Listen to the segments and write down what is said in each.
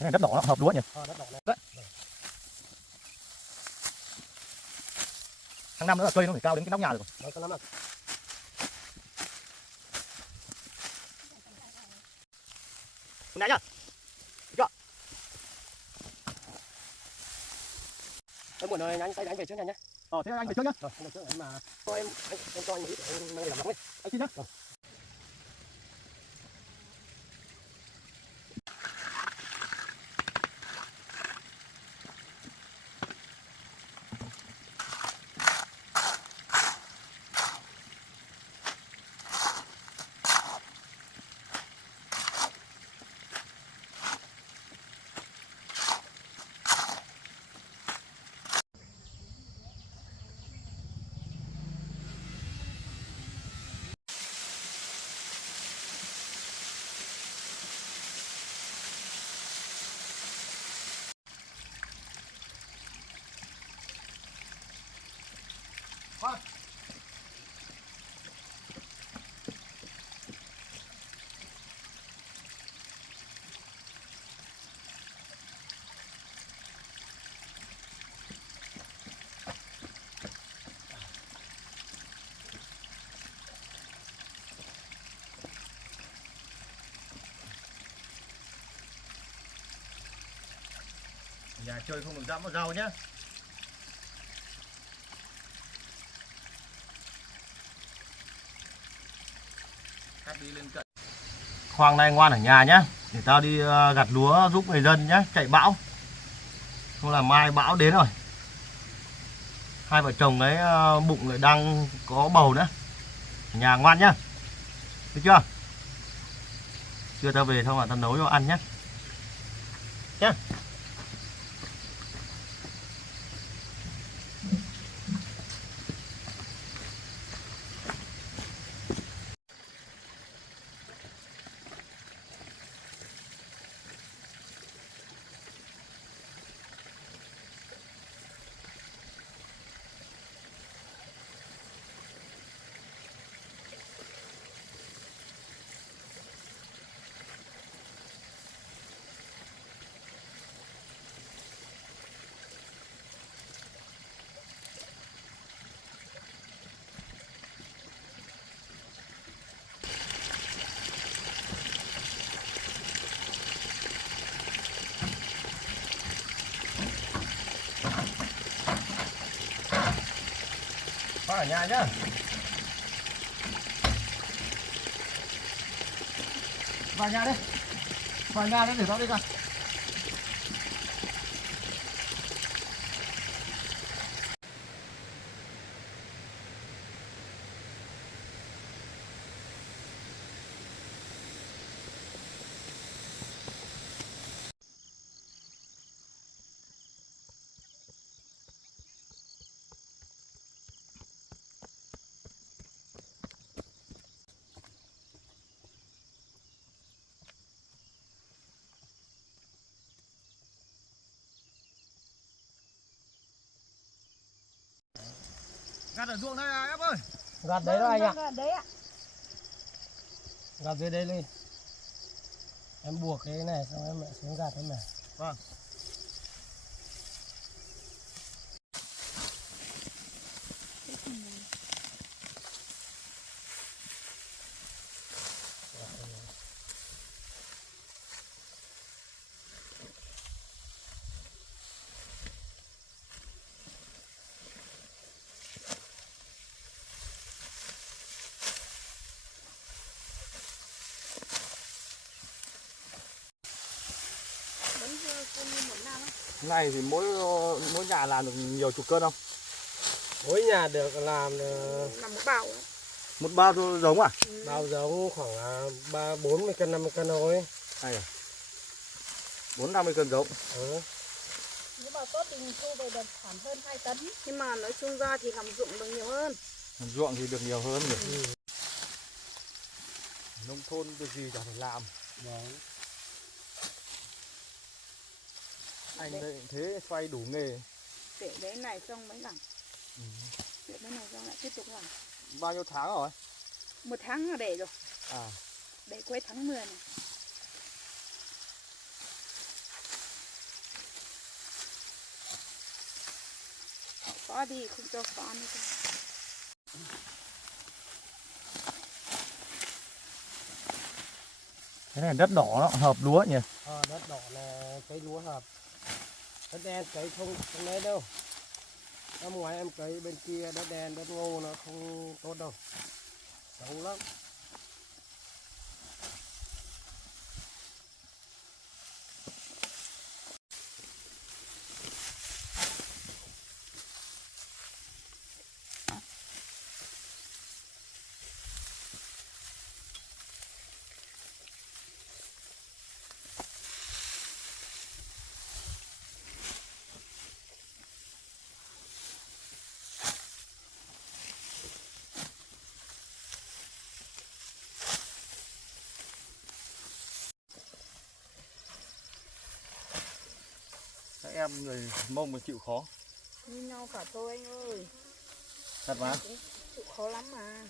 Cái này đất đỏ nó hợp lúa nhỉ? Đất đỏ này. Đấy. Tháng năm nữa là cây nó phải cao đến cái nóc nhà rồi. Đấy, có lắm ạ. Xuống đây nhá. Được chưa? Em muốn nói anh về trước nha nhé. Thế anh về trước nhá. Rồi, anh về trước mà. Thôi em cho anh một ít để em mang đi làm nóng đi. Anh xin nhá. Nhà chơi không được dẫm vào rau nhá. Cắt đi lên cận. Khoang này ngoan ở nhà nhá. Để tao đi gặt lúa giúp người dân nhá, chạy bão. Không là mai bão đến rồi. Hai vợ chồng ấy bụng lại đang có bầu nữa. Ở nhà ngoan nhá. Được chưa? Chưa tao về xong là tao nấu cho ăn nhá. Nhá. Ở nhà nhá. Vào nhà đi. Vào nhà đi để tao đi ra. Gặt ở ruộng đây à em ơi. Gạt đấy đó anh ạ. Gạt đấy ạ. Gạt dưới đây đi. Em buộc cái này xong em lại xuống gạt em này. Vâng. Này thì mỗi nhà làm được nhiều chục cân không? Mỗi nhà được làm một bao ấy. Một bao giống à? bao giống khoảng 40 cân 50 cân thôi. Hay à? 4-50 cân giống. Nếu mà tốt thì mình thu về được khoảng hơn 2 tấn. Nhưng mà nói chung ra thì làm ruộng được nhiều hơn. Làm ruộng thì được nhiều hơn nhỉ. Nông thôn việc gì chả phải làm. Vâng. Anh đây thế xoay đủ nghề. Để đấy này xong mới làm. Để đấy này xong lại tiếp tục làm. Bao nhiêu tháng rồi? 1 tháng là để rồi. À. Để cuối tháng 10 này. Có đi không cho có nữa. Cái này đất đỏ nó hợp lúa nhỉ. Đất đỏ là cây lúa hợp. Đất đen cấy không lấy đâu. Năm ngoái em cấy bên kia đất đen, đất ngô nó không tốt đâu. Xấu lắm. Các em người Mông mà chịu khó. Như nhau cả thôi anh ơi. Thật mà. Cũng chịu khó lắm mà.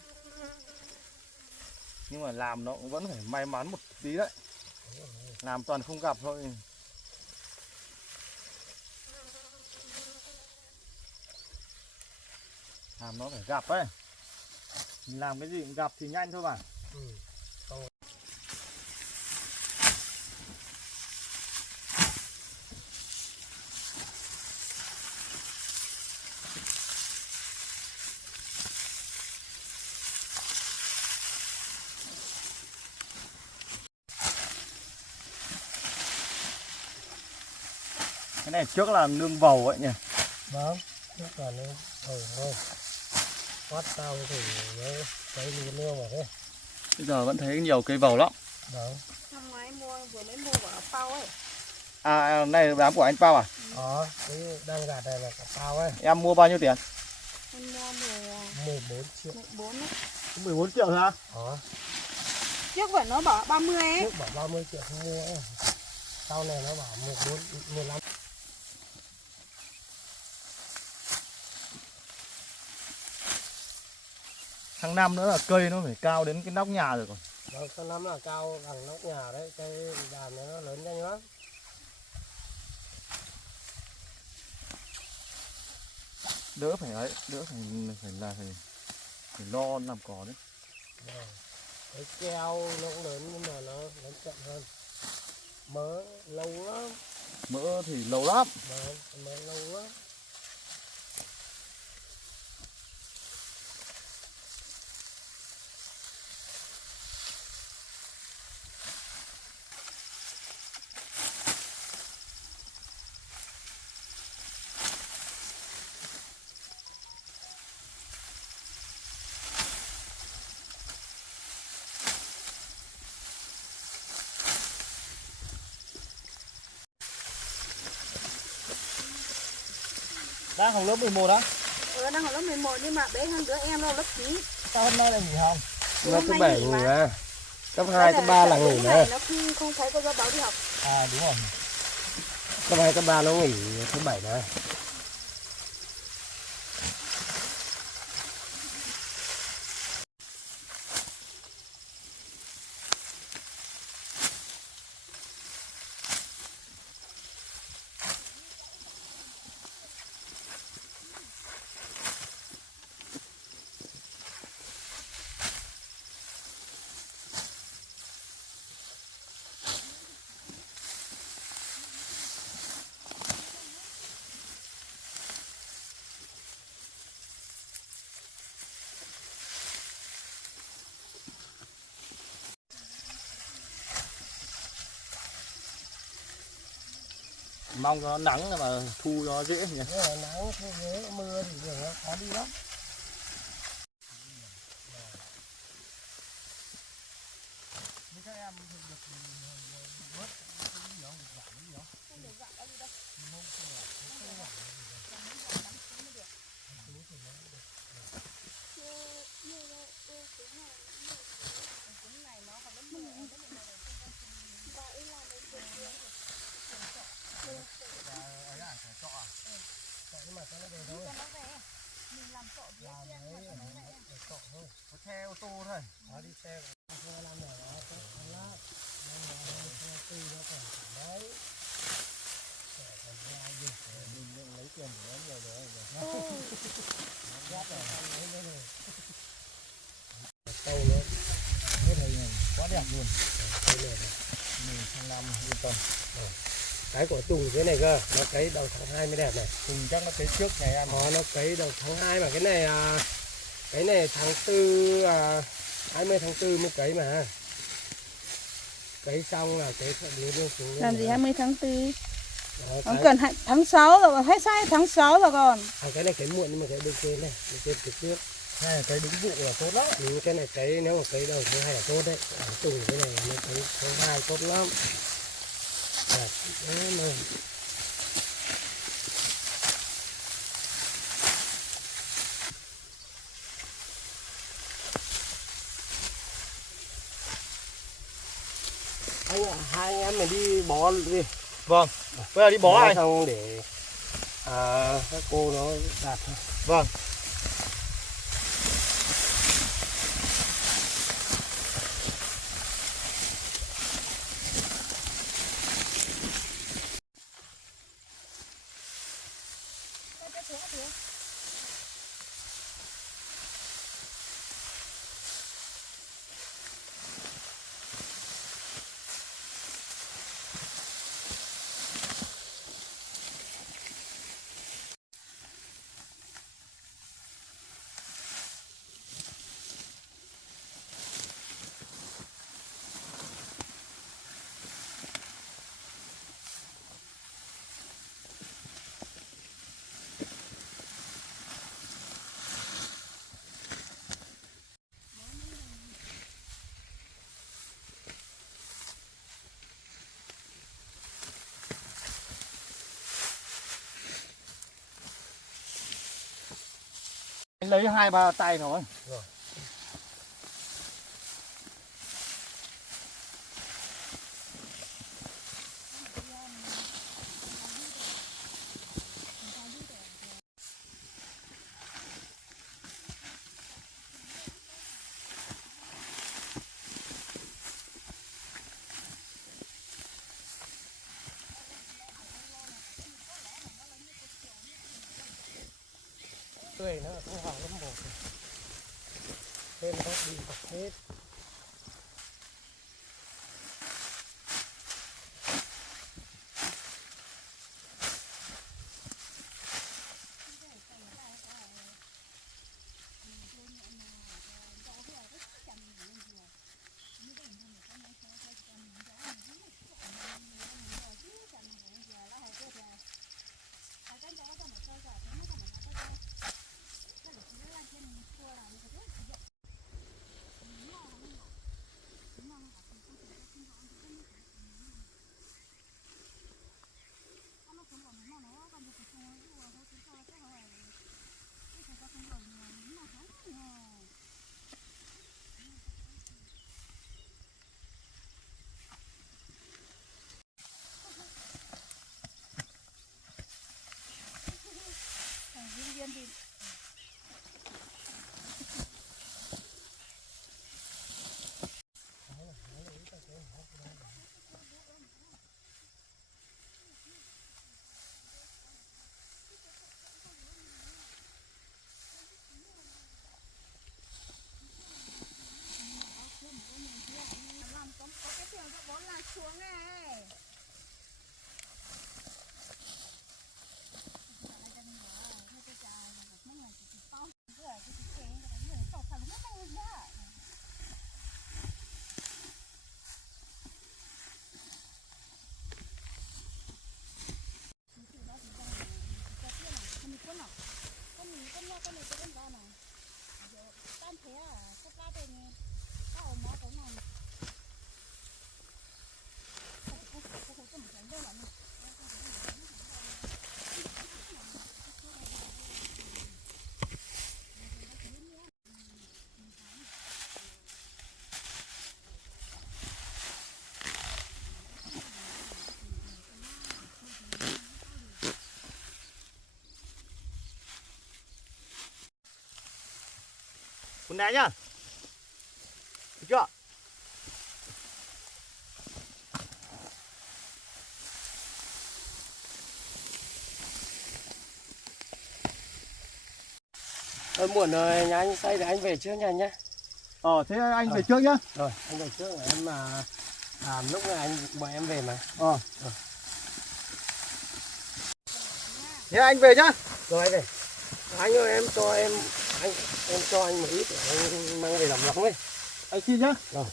Nhưng mà làm nó cũng vẫn phải may mắn một tí đấy. Làm toàn không gặp thôi. Làm nó phải gặp ấy. Mình làm cái gì cũng gặp thì nhanh thôi mà. Cái này trước là nương vầu ấy nhỉ. Vâng, trước là nó thôi. Quát sao thì mới cấy lúa nương vào thế. Bây giờ vẫn thấy nhiều cây vầu lắm. Vâng. Năm ngoái vừa mới mua của Pao ấy. À này đám của anh Pao à? Cái đang gạt này là của Pao ấy. Em mua bao nhiêu tiền? Em mua 14 triệu. 14 ấy. 14 triệu hả? Trước vậy nó bảo 30 ấy. Trước bảo 30 triệu không mua ấy. Sau này nó bảo 14, 15. Tháng năm nữa là cây nó phải cao đến cái nóc nhà rồi còn. Vâng, sang năm là cao bằng nóc nhà đấy, cây đàn này nó lớn nhanh lắm. Đỡ phải ấy, đỡ phải lo làm cỏ đấy. Vâng. Cái keo nó cũng lớn nhưng mà nó lớn chậm hơn. Mỡ lâu lắm. Mỡ thì lâu lắm. Vâng, mỡ lâu lắm. Đang học lớp 11 á? Đang học lớp 11 nhưng mà bé hơn đứa em đâu lớp 9. Sao hôm nay lại nghỉ học? Lớp cấp 7 nghỉ mà. Cấp 2, cấp 3 là nghỉ mà. Nó không thấy cô giáo báo đi học. À đúng rồi. Cấp 2, cấp 3 nó nghỉ thứ 7 mà. Mong cho nó nắng mà thu cho nó dễ nhỉ. Nếu mà nắng thu dễ, mưa thì đường nó khó đi lắm. Các em được bớt cái gì không? Không được dặn đi đâu. Cái này nó còn rất nhiều. Nhưng mà cái nó về thôi. Mình làm cọ phía trên mà nó này. Cọ thôi. Có xe ô tô thôi. Đi xe không làm nhỏ nó tốt lắm. Nó tư nó còn đấy. Còn ra được mình lấy tiền của nó nhiều rồi. đẹp luôn. Cái này này. Sang năm yên tâm. Cái của Tùng thế này cơ, nó cấy đầu tháng 2 mới đẹp này. Tùng chắc nó cấy trước ngày ăn. Nó cấy đầu tháng 2 mà cái này tháng 4 20 tháng 4 mới cấy mà. Cấy xong là cấy đưa xuống. Làm gì 20 tháng 4? Đó, Còn cần tháng 6 rồi, hết sai tháng 6 rồi còn. cái này cấy muộn nhưng mà cái bên trên này, bên trên trực tiếp. Này là cấy đúng vụ là tốt lắm. Cái này cấy nếu mà cấy đầu tháng 2 là tốt đấy. Tùng cái này nó cấy tháng 2 tốt lắm. Đấy mà. Hai anh em mình đi bó đi. Vâng. Bây giờ đi bó ai? Xong để các cô nó đạt thôi. Vâng. Anh lấy 2-3 tay thôi. Rồi. Tươi nó cũng vào lắm một. Thêm nó đi bọc hết. Quần này nhá. Được chưa? Thôi muộn rồi, nhà anh say thì anh về trước nhà nhé. Thế anh về trước nhá. Rồi, anh về trước em mà lúc này anh mời em về mà. Thế anh về nhá. Rồi anh về. Anh ơi em cho em cho anh một ít để anh mang về làm lọc ấy. Anh xin nhá. Rồi.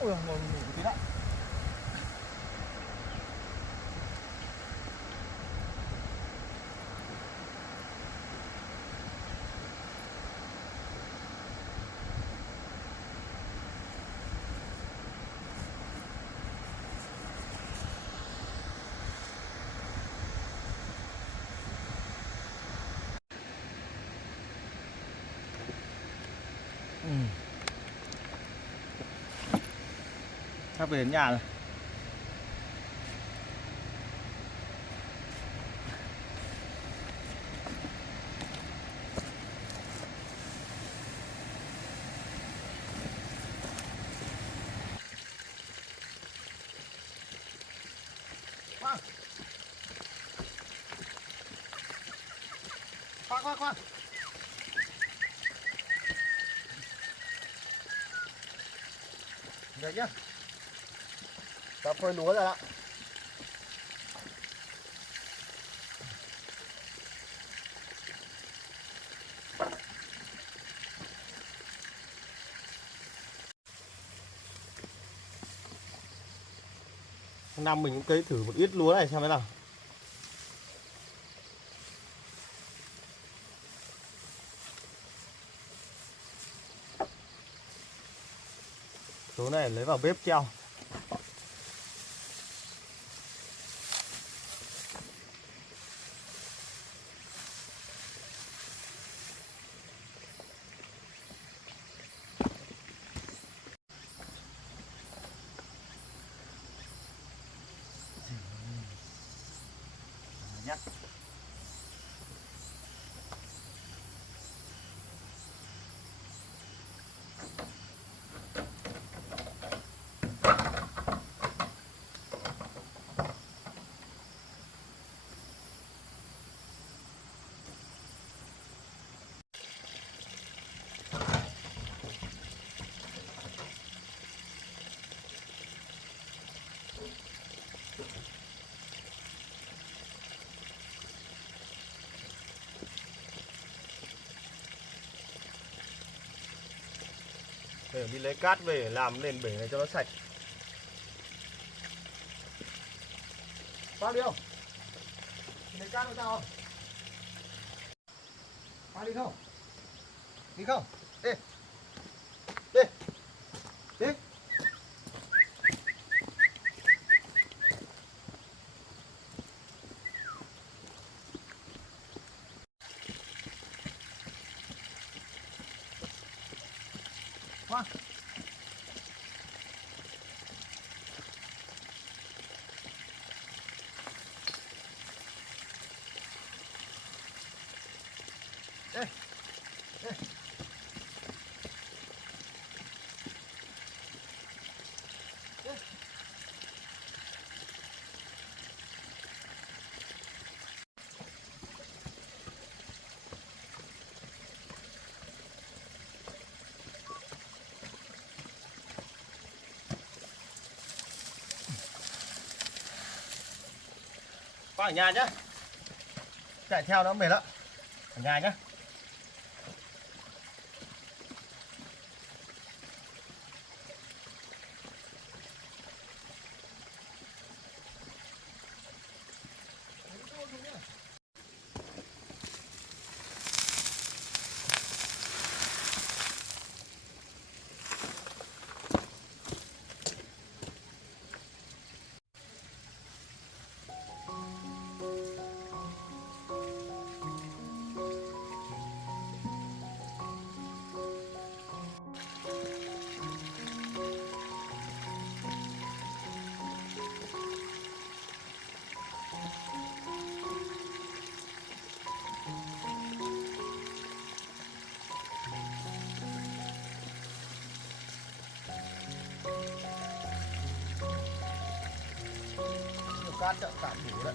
Ôi ngồi ngủ một tí đã. Sắp về đến nhà rồi. Khoan. Được nhá. Ta phơi lúa rồi ạ. Năm mình cũng cấy thử một ít lúa này xem thế nào. Số này lấy vào bếp treo. Nhắc. Để đi lấy cát về làm nền bể này cho nó sạch. Bao đi không? Lấy cát nó sao không? Bao đi không? Đi không? Đi. Đi. Đi. Qua. Đây. Đây. Đây. Qua ở nhà nhá. Chạy theo nó mệt lắm. Ở nhà nhá. bát chợ tạm đủ đấy.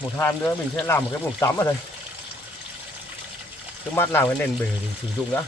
Một hai nữa mình sẽ làm một cái buồng tắm ở đây. Trước mắt làm cái nền bể để sử dụng đã.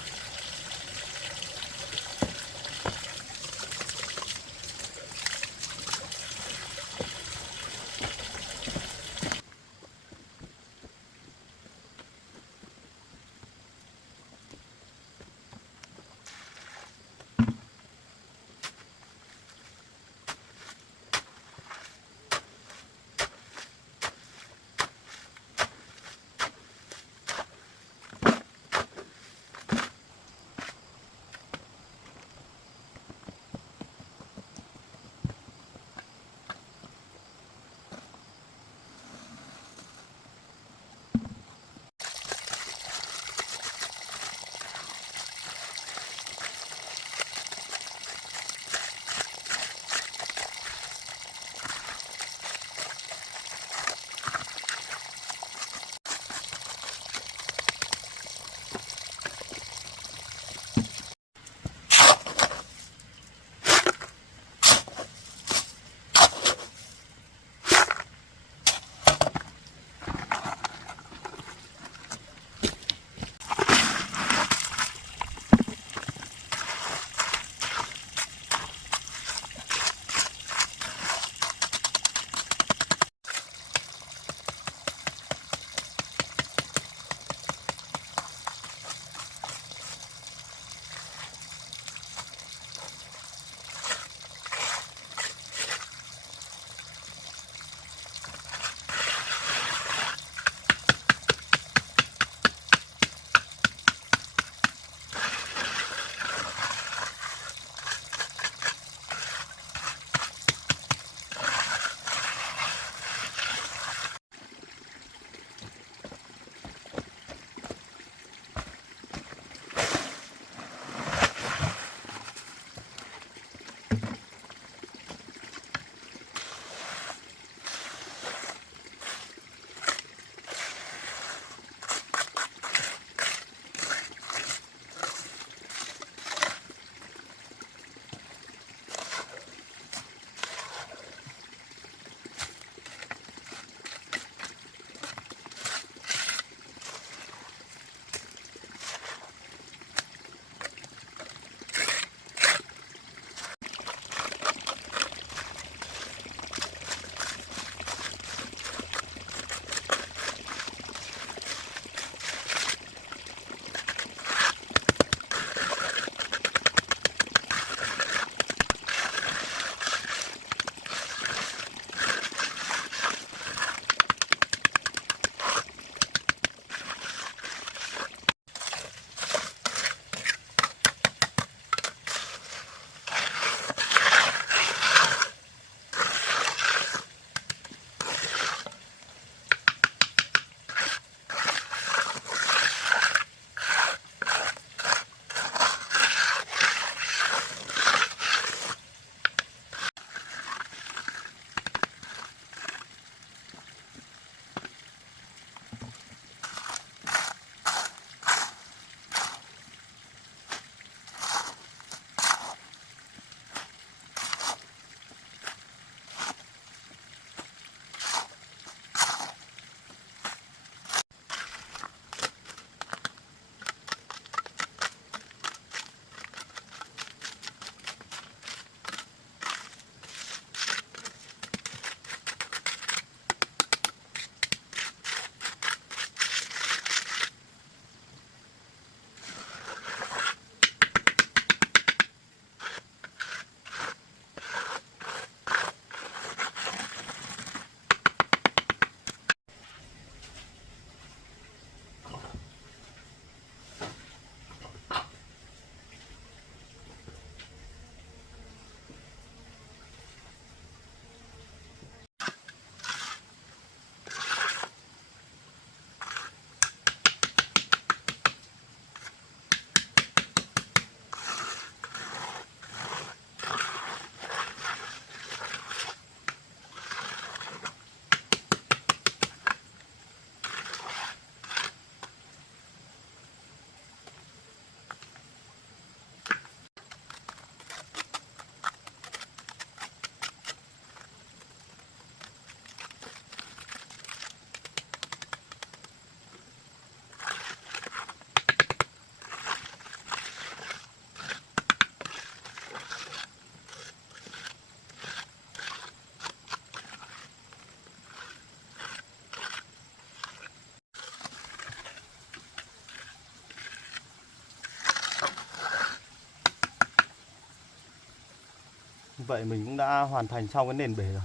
Vậy mình cũng đã hoàn thành xong cái nền bể rồi.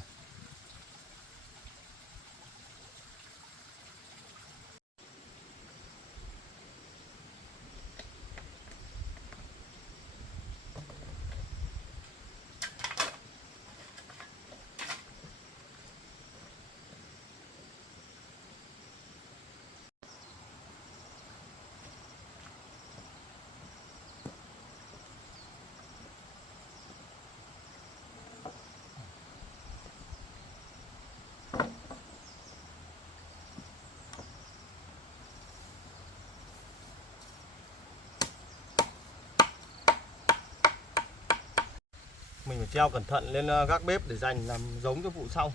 Mình phải treo cẩn thận lên gác bếp để dành làm giống cho vụ sau.